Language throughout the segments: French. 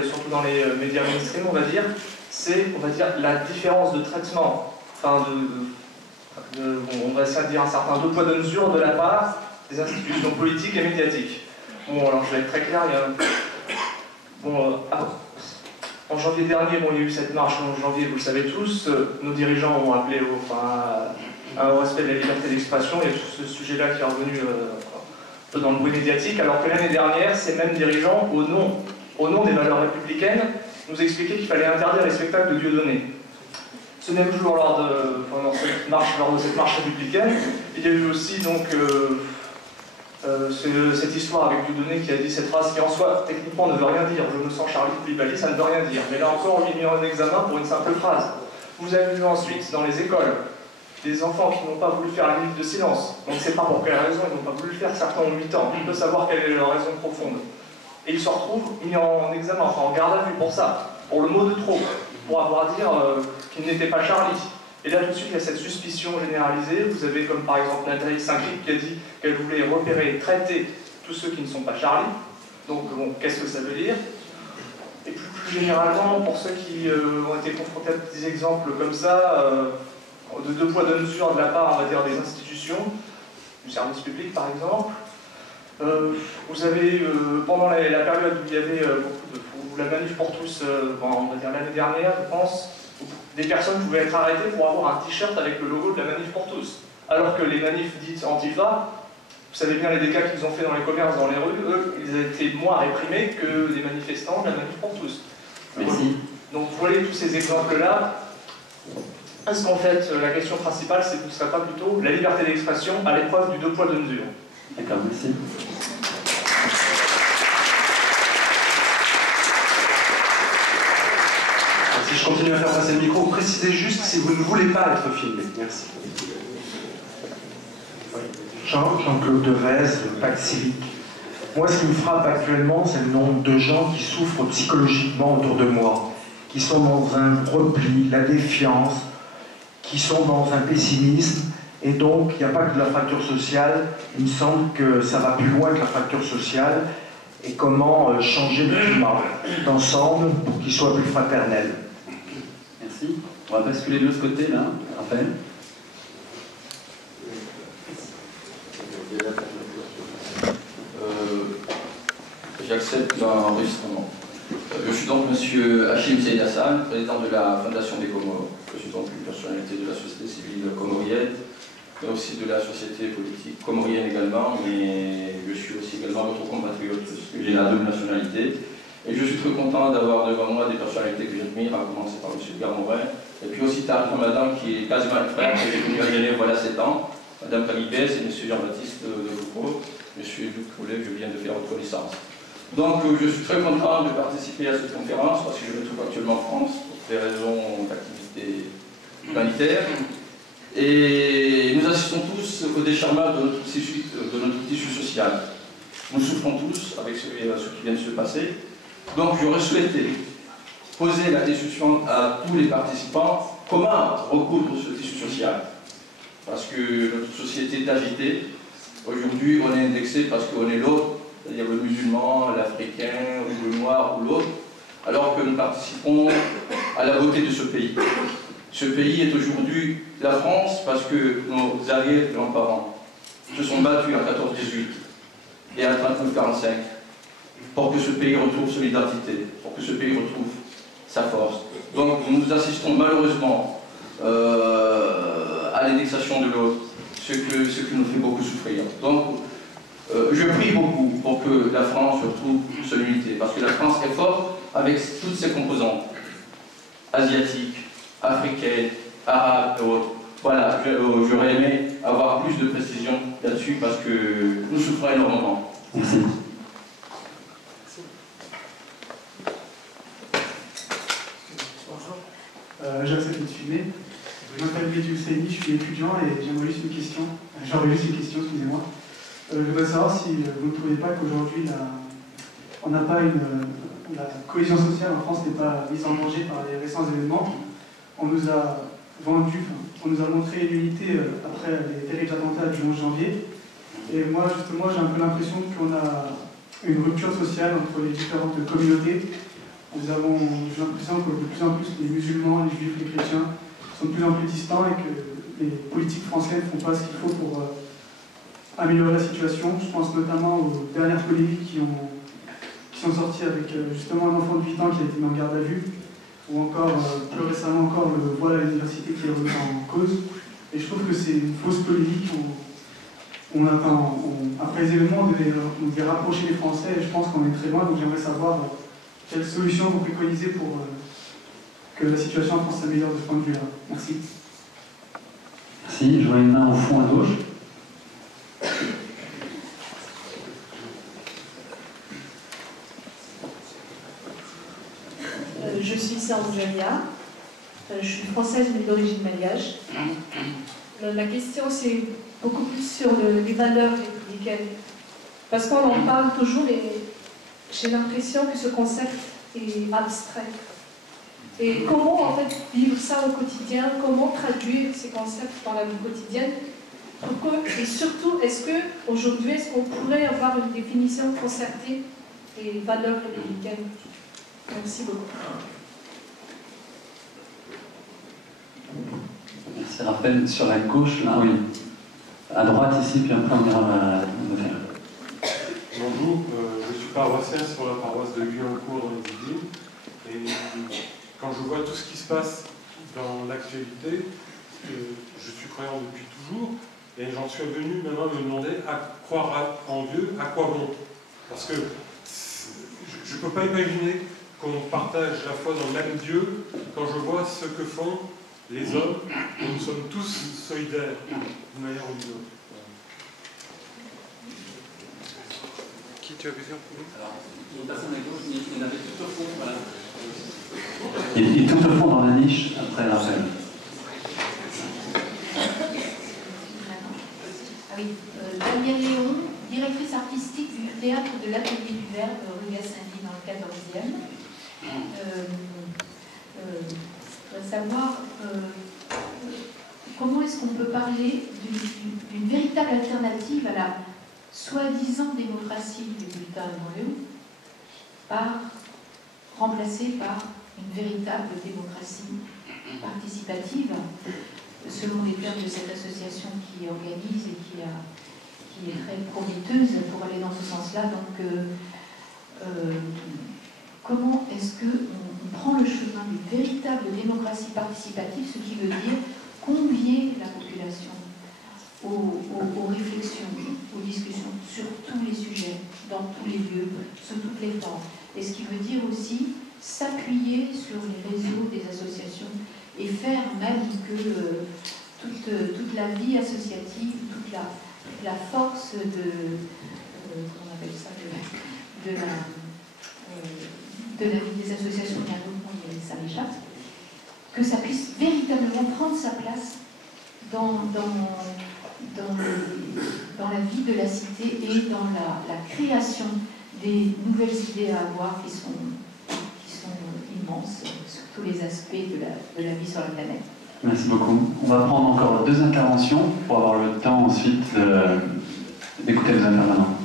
surtout dans les médias mainstream, on va dire, c'est, la différence de traitement. Enfin, on va essayer de dire un certain deux poids deux mesures de la part des institutions politiques et médiatiques. Bon, alors je vais être très clair, en janvier dernier, il y a eu cette marche en janvier, vous le savez tous, nos dirigeants ont appelé au respect de la liberté d'expression. Il y a tout ce sujet-là qui est revenu un peu dans le bruit médiatique, alors que l'année dernière, ces mêmes dirigeants, au nom des valeurs républicaines, nous expliquaient qu'il fallait interdire les spectacles de Dieudonné. Ce même jour, lors de cette marche républicaine, il y a eu aussi donc cette histoire avec Dieudonné qui a dit cette phrase qui en soi techniquement ne veut rien dire. Je me sens Charlie Coulibaly, ça ne veut rien dire. Mais là encore, on lui met en examen pour une simple phrase. Vous avez vu ensuite dans les écoles des enfants qui n'ont pas voulu faire la minute de silence. On ne sait pas pour quelle raison ils n'ont pas voulu le faire. Certains ont 8 ans. On peut savoir quelle est leur raison profonde. Et ils se retrouvent mis en examen, enfin en garde à vue pour ça, pour le mot de trop, pour avoir à dire qu'il n'était pas Charlie. Et là, tout de suite, il y a cette suspicion généralisée. Vous avez comme par exemple Nathalie Saint-Cric qui a dit qu'elle voulait repérer et traiter tous ceux qui ne sont pas Charlie. Donc, bon, qu'est-ce que ça veut dire? Et plus généralement, pour ceux qui ont été confrontés à des exemples comme ça, de deux poids, deux mesures de la part, on va dire, des institutions, du service public par exemple, vous avez, pendant la période où il y avait la manif pour tous, on va dire l'année dernière, je pense, des personnes pouvaient être arrêtées pour avoir un t-shirt avec le logo de la manif pour tous. Alors que les manifs dites Antifa, vous savez bien les dégâts qu'ils ont fait dans les commerces, dans les rues, eux, ils étaient moins réprimés que les manifestants de la manif pour tous. Merci. Donc vous voyez tous ces exemples-là. Est-ce qu'en fait, la question principale, c'est que ce ne serait pas plutôt la liberté d'expression à l'épreuve du deux poids, deux mesures? D'accord, merci. Si je continue à faire passer le micro, précisez juste si vous ne voulez pas être filmé. Merci. Jean-Claude Devez, Pacte civique. Moi, ce qui me frappe actuellement, c'est le nombre de gens qui souffrent psychologiquement autour de moi, qui sont dans un repli, la défiance, qui sont dans un pessimisme. Et donc, il n'y a pas que de la fracture sociale. Il me semble que ça va plus loin que la fracture sociale. Et comment changer le climat d'ensemble pour qu'il soit plus fraternel. Merci. On va basculer de l'autre côté, là. Raphaël. J'accepte l'enregistrement. Je suis donc M. Hachim Seyd Hassan, président de la Fondation des Comores. Je suis donc une personnalité de la société civile comorienne, mais aussi de la société politique comorienne également, mais je suis aussi également votre compatriote, parce que j'ai la double nationalité. Et je suis très content d'avoir devant moi des personnalités que j'admire, à commencer par M. Garmorin, et puis aussi Tariq Ramadan, qui est quasiment un frère, que j'ai connu à Genève voilà 7 ans, Mme Camibès et M. Jean-Baptiste de Foucault, M. Luc Poulet, que je viens de faire votre connaissance. Donc je suis très content de participer à cette conférence, parce que je me trouve actuellement en France, pour des raisons d'activité humanitaire. Et nous assistons tous au décharnement de notre tissu social. Nous souffrons tous avec ce qui vient de se passer. Donc j'aurais souhaité poser la question à tous les participants, comment recoudre ce tissu social? Parce que notre société est agitée. Aujourd'hui, on est indexé parce qu'on est l'autre, c'est-à-dire le musulman, l'africain, ou le noir, ou l'autre, alors que nous participons à la beauté de ce pays. Ce pays est aujourd'hui la France parce que nos arrière-grands-parents se sont battus en 14-18 et en 39-45 pour que ce pays retrouve son identité, pour que ce pays retrouve sa force. Donc nous assistons malheureusement à l'indexation de l'autre, ce qui nous fait beaucoup souffrir. Donc je prie beaucoup pour que la France retrouve son unité, parce que la France est forte avec toutes ses composantes, asiatiques, africaines, arabes et autres. Voilà, j'aurais aimé avoir plus de précision là-dessus, parce que nous souffrons énormément. Merci. J'accepte de filmer. Je m'appelle Mehdi Husseini, je suis étudiant et j'aimerais juste une question. J'aurais juste une question, excusez-moi. Je voudrais savoir si vous ne trouvez pas qu'aujourd'hui, on n'a pas la cohésion sociale en France n'est pas mise en danger par les récents événements. On nous a on nous a montré une unité après les terribles attentats du 11 janvier. Et moi, justement, j'ai un peu l'impression qu'on a une rupture sociale entre les différentes communautés. j'ai l'impression que de plus en plus les musulmans, les juifs, les chrétiens sont de plus en plus distants et que les politiques françaises ne font pas ce qu'il faut pour améliorer la situation. Je pense notamment aux dernières polémiques qui sont sorties avec justement un enfant de 8 ans qui a été mis en garde à vue, ou encore, plus récemment encore, le voile à l'université qui est remis en cause. Et je trouve que c'est une fausse polémique. Après les événements, on devait rapprocher les Français, et je pense qu'on est très loin, donc j'aimerais savoir quelles solutions vous préconisez pour que la situation en France s'améliore de ce point de vue-là. Merci. Merci. Je vois une main au fond à gauche. Je suis Sandra Jamia. Je suis française mais d'origine malgache. La question, c'est beaucoup plus sur les valeurs républicaines. Parce qu'on en parle toujours et j'ai l'impression que ce concept est abstrait. Et comment en fait vivre ça au quotidien, comment traduire ces concepts dans la vie quotidienne? Pourquoi? Et surtout, est-ce qu'on pourrait avoir une définition concertée des valeurs républicaines? Merci beaucoup. Merci Raphaël. Sur la gauche, là, oui. À droite ici, puis après on ira à l'hôtel. Bonjour, je suis paroissien sur la paroisse de Guyancourt dans les Yvelines. Et quand je vois tout ce qui se passe dans l'actualité, je suis croyant depuis toujours, et j'en suis venu maintenant me demander à croire en Dieu, à quoi bon? Parce que je ne peux pas imaginer qu'on partage la foi dans le même Dieu quand je vois ce que font les hommes, et nous sommes tous solidaires d'une manière ou d'une autre. Qui tu as vu faire? Alors, une personne à gauche, il y en avait tout au fond, voilà. Et tout au fond dans la niche, après Raphaël. Ah oui, Danielle Léon, directrice artistique du théâtre de l'Atelier du Verbe, rue Gassendi, dans le 14e. Je voudrais savoir comment est-ce qu'on peut parler d'une véritable alternative à la soi-disant démocratie du bulletin de Montréal, remplacée par une véritable démocratie participative, selon les termes de cette association qui organise et qui est très prometteuse pour aller dans ce sens-là. Donc, comment est-ce qu'on prend le chemin d'une véritable démocratie participative, ce qui veut dire convier la population aux réflexions, aux discussions sur tous les sujets, dans tous les lieux, sous toutes les formes. Et ce qui veut dire aussi s'appuyer sur les réseaux des associations et faire même que toute la vie associative, toute la force comment on appelle ça, de la vie des associations, il y a un autre mot, mais ça m'échappe, que ça puisse véritablement prendre sa place dans la vie de la cité et dans la création des nouvelles idées à avoir qui sont immenses sur tous les aspects de la vie sur la planète. Merci beaucoup. On va prendre encore 2 interventions pour avoir le temps ensuite d'écouter les intervenants.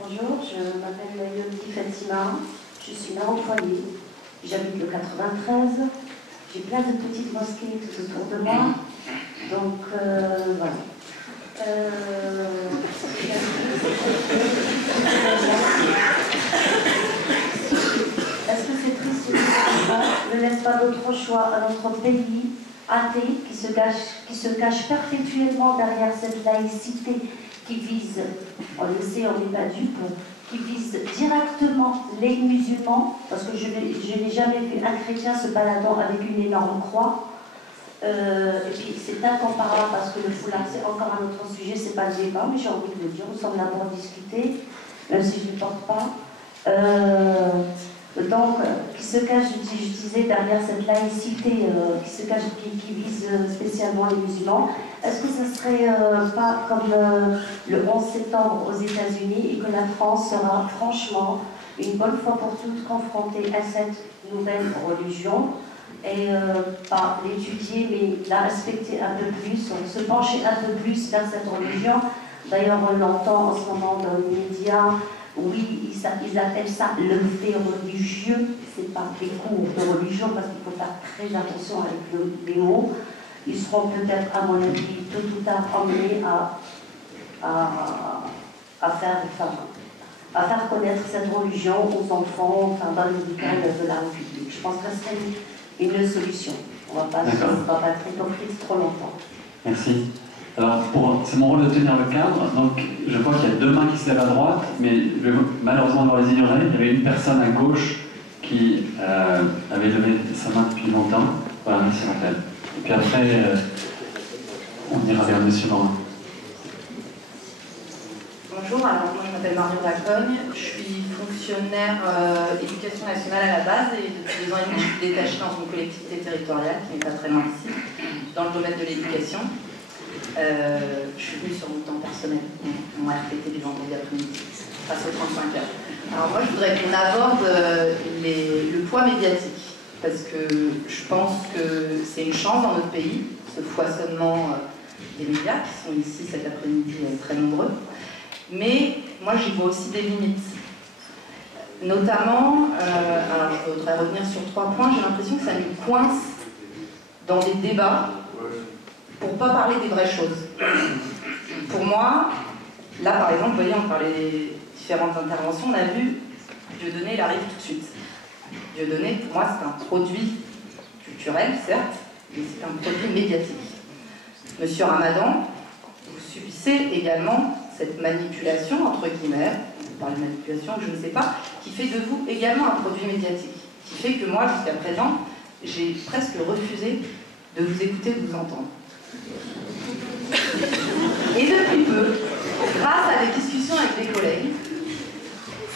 Bonjour, je m'appelle Yolandi Fatima, je suis mère au foyer, j'habite le 93, j'ai plein de petites mosquées tout autour de moi, donc voilà. Est-ce que c'est triste ne laisse pas d'autre choix à notre pays athée qui se cache perpétuellement derrière cette laïcité qui vise, on le sait, on n'est pas dupe, qui vise directement les musulmans, parce que je n'ai jamais vu un chrétien se baladant avec une énorme croix. Et puis c'est incomparable parce que le foulard, c'est encore un autre sujet, c'est pas le débat, mais j'ai envie de le dire, nous sommes là pour discuter, même si je ne le porte pas. Donc, qui se cache, je disais, derrière cette laïcité qui vise spécialement les musulmans, est-ce que ce serait pas comme le 11 septembre aux États-Unis et que la France sera franchement, une bonne fois pour toutes, confrontée à cette nouvelle religion et pas l'étudier, mais la respecter un peu plus, se pencher un peu plus vers cette religion. D'ailleurs, on l'entend en ce moment dans les médias, oui, ils appellent ça le fait religieux, c'est pas des cours de religion, parce qu'il faut faire très attention avec les mots. Ils seront peut-être, à mon avis, tôt ou tard emmenés à faire connaître cette religion aux enfants, enfin, dans l'éducation de la République. Je pense que c'est une solution. On ne va pas être hypocrite trop longtemps. Merci. Alors, c'est mon rôle de tenir le cadre, donc je vois qu'il y a 2 mains qui se lèvent à droite, mais malheureusement, on va les ignorer. Il y avait une personne à gauche qui avait levé sa main depuis longtemps. Voilà, merci Raphaël. Et puis après, on ira vers M. Morin. Bonjour, alors moi je m'appelle Mario Lacogne, je suis fonctionnaire éducation nationale à la base et depuis 2 ans et demi je suis détachée dans une collectivité territoriale qui n'est pas très loin d'ici, dans le domaine de l'éducation. Je suis venue sur mon temps personnel, mon RTT du vendredi après-midi, face aux 35 heures. Alors moi je voudrais qu'on aborde le poids médiatique, parce que je pense que c'est une chance dans notre pays, ce foisonnement des médias qui sont ici cet après-midi très nombreux. Mais moi j'y vois aussi des limites. Notamment, alors je voudrais revenir sur 3 points, j'ai l'impression que ça nous coince dans des débats pour ne pas parler des vraies choses. Pour moi, là par exemple, vous voyez, on parlait des différentes interventions, on a vu Dieudonné, il arrive tout de suite. Dieudonné, pour moi, c'est un produit culturel, certes, mais c'est un produit médiatique. Monsieur Ramadan, vous subissez également cette manipulation, entre guillemets, on parle de manipulation, je ne sais pas, qui fait de vous également un produit médiatique, qui fait que moi, jusqu'à présent, j'ai presque refusé de vous écouter, de vous entendre. Et depuis peu, grâce à des discussions avec des collègues,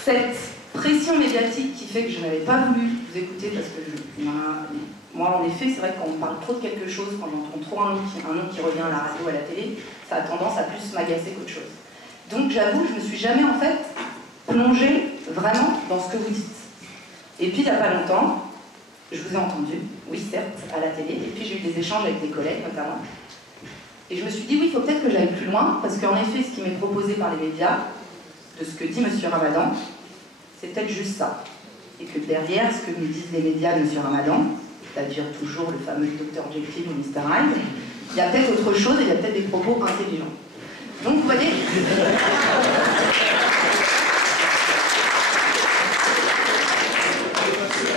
cette pression médiatique qui fait que je n'avais pas voulu vous écouter parce que moi en effet c'est vrai que quand on parle trop de quelque chose, quand on entend trop un nom qui revient à la radio ou à la télé, ça a tendance à plus m'agacer qu'autre chose. Donc j'avoue, je ne me suis jamais en fait plongée vraiment dans ce que vous dites. Et puis il n'y a pas longtemps, je vous ai entendu, oui certes, à la télé, et puis j'ai eu des échanges avec des collègues notamment. Et je me suis dit, oui, il faut peut-être que j'aille plus loin, parce qu'en effet, ce qui m'est proposé par les médias, de ce que dit M. Ramadan, c'est peut-être juste ça. Et que derrière ce que nous disent les médias de M. Ramadan, c'est-à-dire toujours le fameux Dr Jekyll ou Mr Hyde, il y a peut-être autre chose et il y a peut-être des propos intelligents. Donc, vous voyez...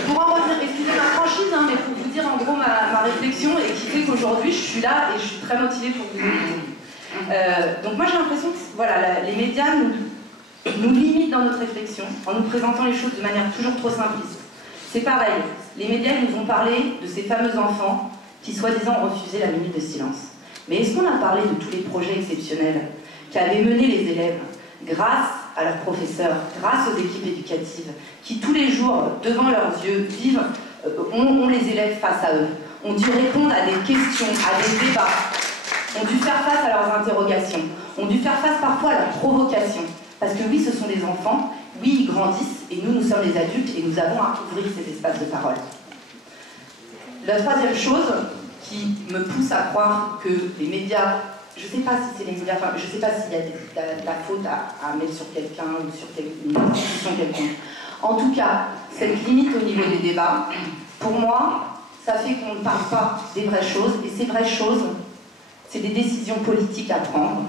Pour en revenir, excusez ma franchise, hein, mais pour vous dire en gros ma réflexion et qui fait qu'aujourd'hui je suis là et je suis très motivée pour vous écouter. Donc moi j'ai l'impression que voilà, les médias nous limitent dans notre réflexion en nous présentant les choses de manière toujours trop simpliste. C'est pareil, les médias nous ont parlé de ces fameux enfants qui soi-disant ont refusé la minute de silence. Mais est-ce qu'on a parlé de tous les projets exceptionnels qu'avaient menés les élèves grâce à leurs professeurs, grâce aux équipes éducatives, qui tous les jours, devant leurs yeux, vivent, ont les élèves face à eux, ont dû répondre à des questions, à des débats, ont dû faire face à leurs interrogations, ont dû faire face parfois à leurs provocations. Parce que oui, ce sont des enfants, oui, ils grandissent, et nous sommes les adultes, et nous avons à ouvrir cet espace de parole. La troisième chose qui me pousse à croire que les médias, je ne sais pas si c'est les médias, enfin, je ne sais pas s'il y a la faute à mettre sur quelqu'un ou sur une institution quelconque. En tout cas, cette limite au niveau des débats, pour moi, ça fait qu'on ne parle pas des vraies choses, et ces vraies choses, c'est des décisions politiques à prendre.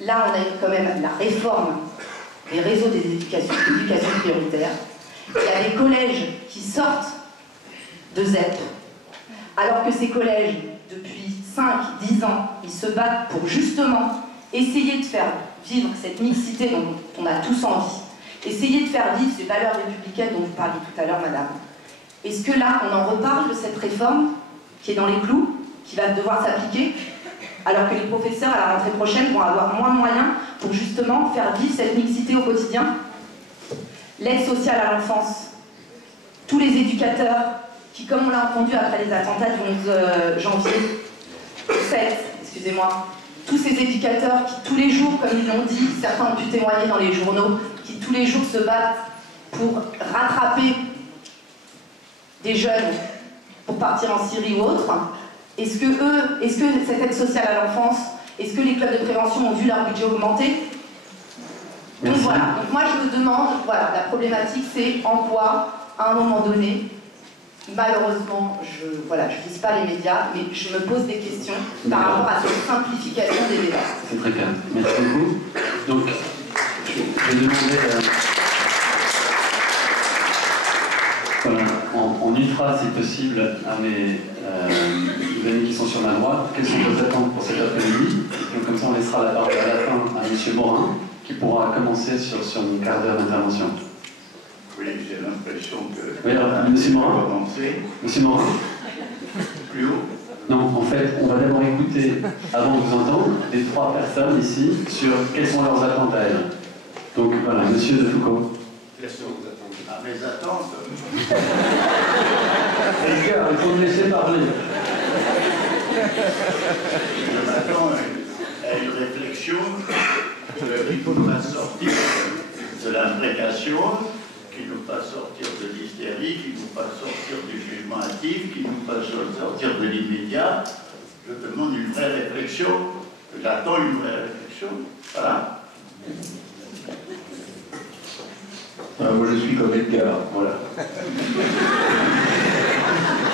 Là, on a eu quand même la réforme des réseaux des éducations prioritaires. Il y a des collèges qui sortent de ZEP, alors que ces collèges, depuis 5-10 ans, ils se battent pour justement essayer de faire vivre cette mixité dont on a tous envie, essayer de faire vivre ces valeurs républicaines dont vous parliez tout à l'heure, madame. Est-ce que là, on en reparle de cette réforme qui est dans les clous, qui va devoir s'appliquer, alors que les professeurs, à la rentrée prochaine, vont avoir moins de moyens pour justement faire vivre cette mixité au quotidien? L'aide sociale à l'enfance, tous les éducateurs qui, comme on l'a entendu après les attentats du 11 janvier 7, excusez-moi, tous ces éducateurs qui tous les jours, comme ils l'ont dit, certains ont pu témoigner dans les journaux, qui tous les jours se battent pour rattraper des jeunes pour partir en Syrie ou autre. Est-ce que cette aide sociale à l'enfance, est-ce que les clubs de prévention ont vu leur budget augmenter? Donc voilà, donc moi je me demande, voilà, la problématique c'est en quoi, à un moment donné, malheureusement, je ne vise pas les médias, mais je me pose des questions par rapport à cette simplification des débats. C'est très clair. Merci beaucoup. Donc, je vais demander, voilà, en une phrase, si possible, à mes amis qui sont sur ma droite, quelles sont vos attentes pour cet après-midi? Donc, comme ça, on laissera la parole à la fin à M. Morin, qui pourra commencer sur son quart d'heure d'intervention. Oui, j'ai l'impression que... Oui, alors, M. Morin. M. Morin. Plus haut. Non, en fait, on va d'abord écouter, avant de vous entendre, les trois personnes ici sur quelles sont leurs attentes à elles. Donc voilà, Monsieur de Foucault. Quelles sont vos attentes? Ah, mes attentes. Les gars, il faut me laisser parler. Je m'attends à une réflexion qui nous fasse sortir de l'imprécation, qui nous fasse sortir de l'hystérie, qui nous fasse sortir du jugement hâtif, qui nous fasse sortir de l'immédiat. Je demande une vraie réflexion. J'attends une vraie réflexion. Voilà. Moi je suis comme Edgar, voilà.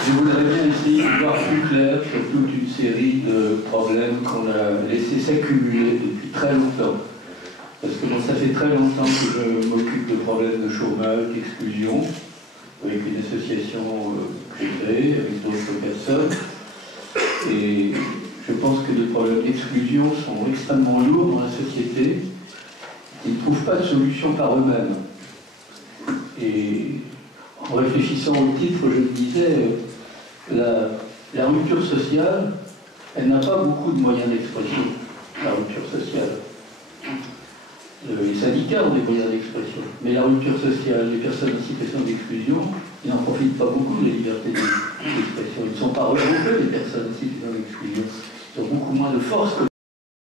Je voudrais bien essayer de voir plus clair sur toute une série de problèmes qu'on a laissé s'accumuler depuis très longtemps. Parce que bon, ça fait très longtemps que je m'occupe de problèmes de chômage, d'exclusion, avec une association que j'ai créée, avec d'autres personnes. Et je pense que les problèmes d'exclusion sont extrêmement lourds dans la société. Ils ne trouvent pas de solution par eux-mêmes. Et en réfléchissant au titre, je me disais, la rupture sociale, elle n'a pas beaucoup de moyens d'expression, la rupture sociale. Les syndicats ont des moyens d'expression, mais la rupture sociale, les personnes en situation d'exclusion, ils n'en profitent pas beaucoup de la liberté d'expression. Ils ne sont pas regroupés, les personnes en situation d'exclusion. Ils ont beaucoup moins de force